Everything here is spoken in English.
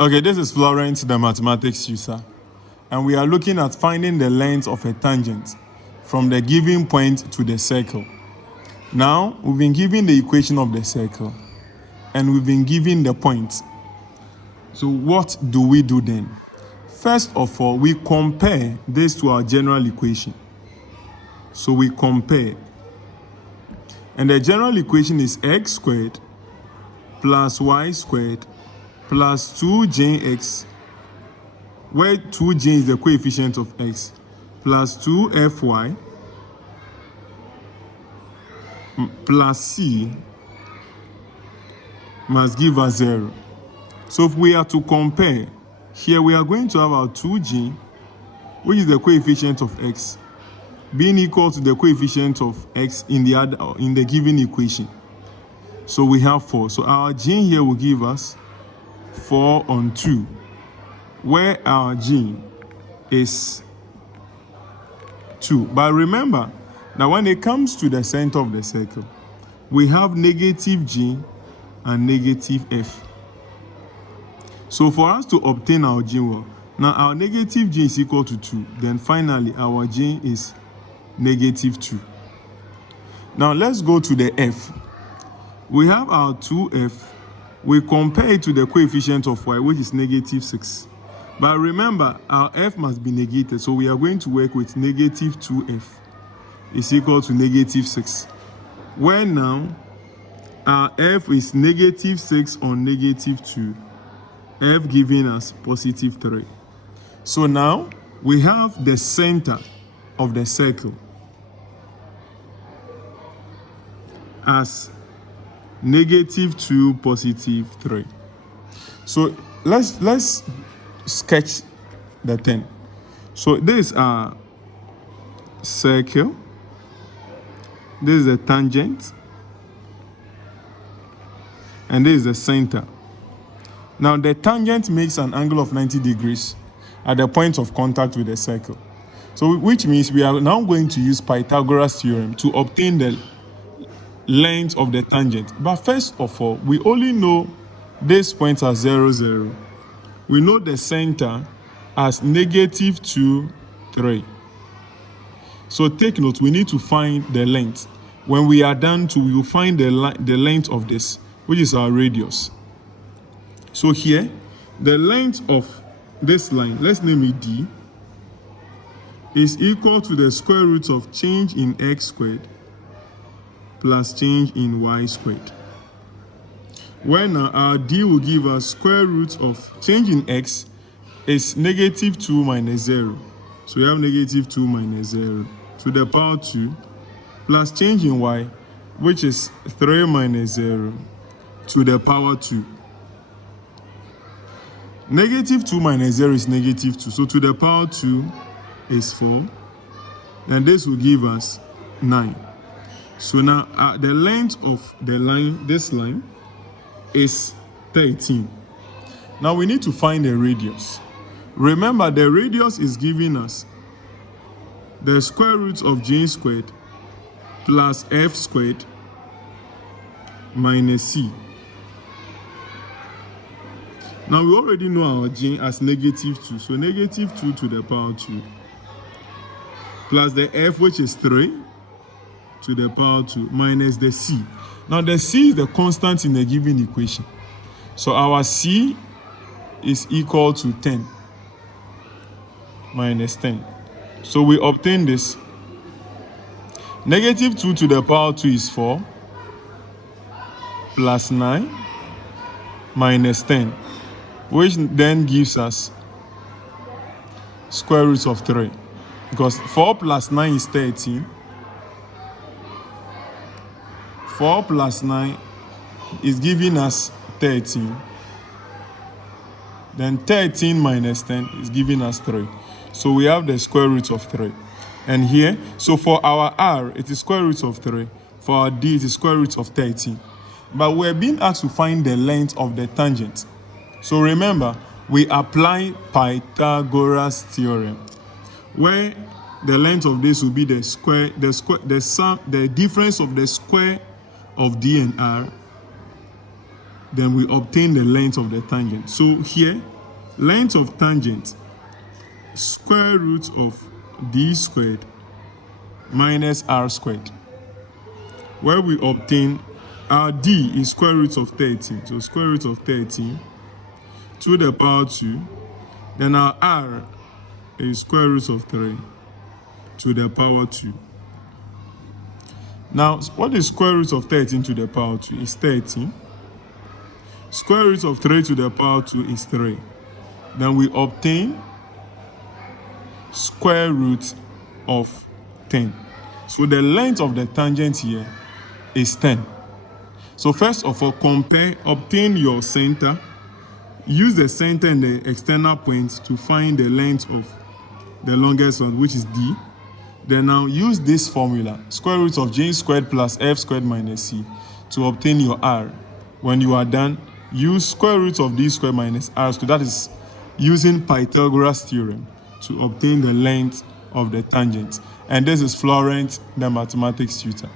Okay, this is Florence, the mathematics user, and we are looking at finding the length of a tangent from the given point to the circle. Now, we've been given the equation of the circle, and we've been given the point. So what do we do then? First of all, we compare this to our general equation. So we compare. And the general equation is x squared plus y squared plus 2jx, where 2j is the coefficient of x, plus 2fy plus c must give us 0. So if we are to compare, here we are going to have our 2j, which is the coefficient of x, being equal to the coefficient of x in the given equation. So we have 4. So our g here will give us 4 on 2, where our g is 2. But remember, now when it comes to the center of the circle, we have negative g and negative f. So for us to obtain our g, now our negative g is equal to 2. Then finally, our g is negative 2. Now let's go to the f. We have our 2f. We compare it to the coefficient of y, which is negative 6. But remember, our f must be negated, so we are going to work with negative 2f is equal to negative 6. Where now, our f is negative 6 on negative 2, f giving us positive 3. So now, we have the center of the circle as negative 2, positive 3. So let's sketch the thing. So this is our circle. This is the tangent. And this is the center. Now the tangent makes an angle of 90 degrees at the point of contact with the circle. So which means we are now going to use Pythagoras theorem to obtain the length of the tangent. But first of all, we only know this point as 0, 0. We know the center as negative 2, 3. So take note, we need to find the length. When we are done we will find the length of this, which is our radius. So here, the length of this line, let's name it d, is equal to the square root of change in x squared plus change in y squared. Where now our d will give us square root of change in x is negative 2 minus 0. So we have negative 2 minus 0 to the power 2 plus change in y, which is 3 minus 0 to the power 2. Negative 2 minus 0 is negative 2. So to the power 2 is 4. And this will give us 9. So now the length of the line, this line, is 13. Now we need to find the radius. Remember, the radius is giving us the square root of j squared plus f squared minus c. Now we already know our j as negative 2. So negative 2 to the power 2 plus the f, which is 3 to the power 2 minus the c. Now the c is the constant in the given equation. So our c is equal to 10 minus 10. So we obtain this. Negative 2 to the power 2 is 4 plus 9 minus 10, which then gives us square root of 3. Because 4 plus 9 is 13. 4 plus 9 is giving us 13. Then 13 minus 10 is giving us 3. So we have the square root of 3. And here, so for our r, it is square root of 3. For our d, it is square root of 13. But we're being asked to find the length of the tangent. So remember, we apply Pythagoras theorem, where the length of this will be the difference of the square of d and r then we obtain the length of the tangent. So here, length of tangent, square root of d squared minus r squared, where we obtain our d is square root of 13. So square root of 13 to the power 2. Then our r is square root of 3 to the power 2. Now, what is square root of 13 to the power 2? Is 13. Square root of 3 to the power 2 is 3. Then we obtain square root of 10. So the length of the tangent here is 10. So first of all, obtain your center. Use the center and the external point to find the length of the longest one, which is d. Then now use this formula, square root of j squared plus f squared minus c, to obtain your r. When you are done, use square root of d squared minus r squared, that is using Pythagoras theorem, to obtain the length of the tangent. And this is Florent, the mathematics tutor.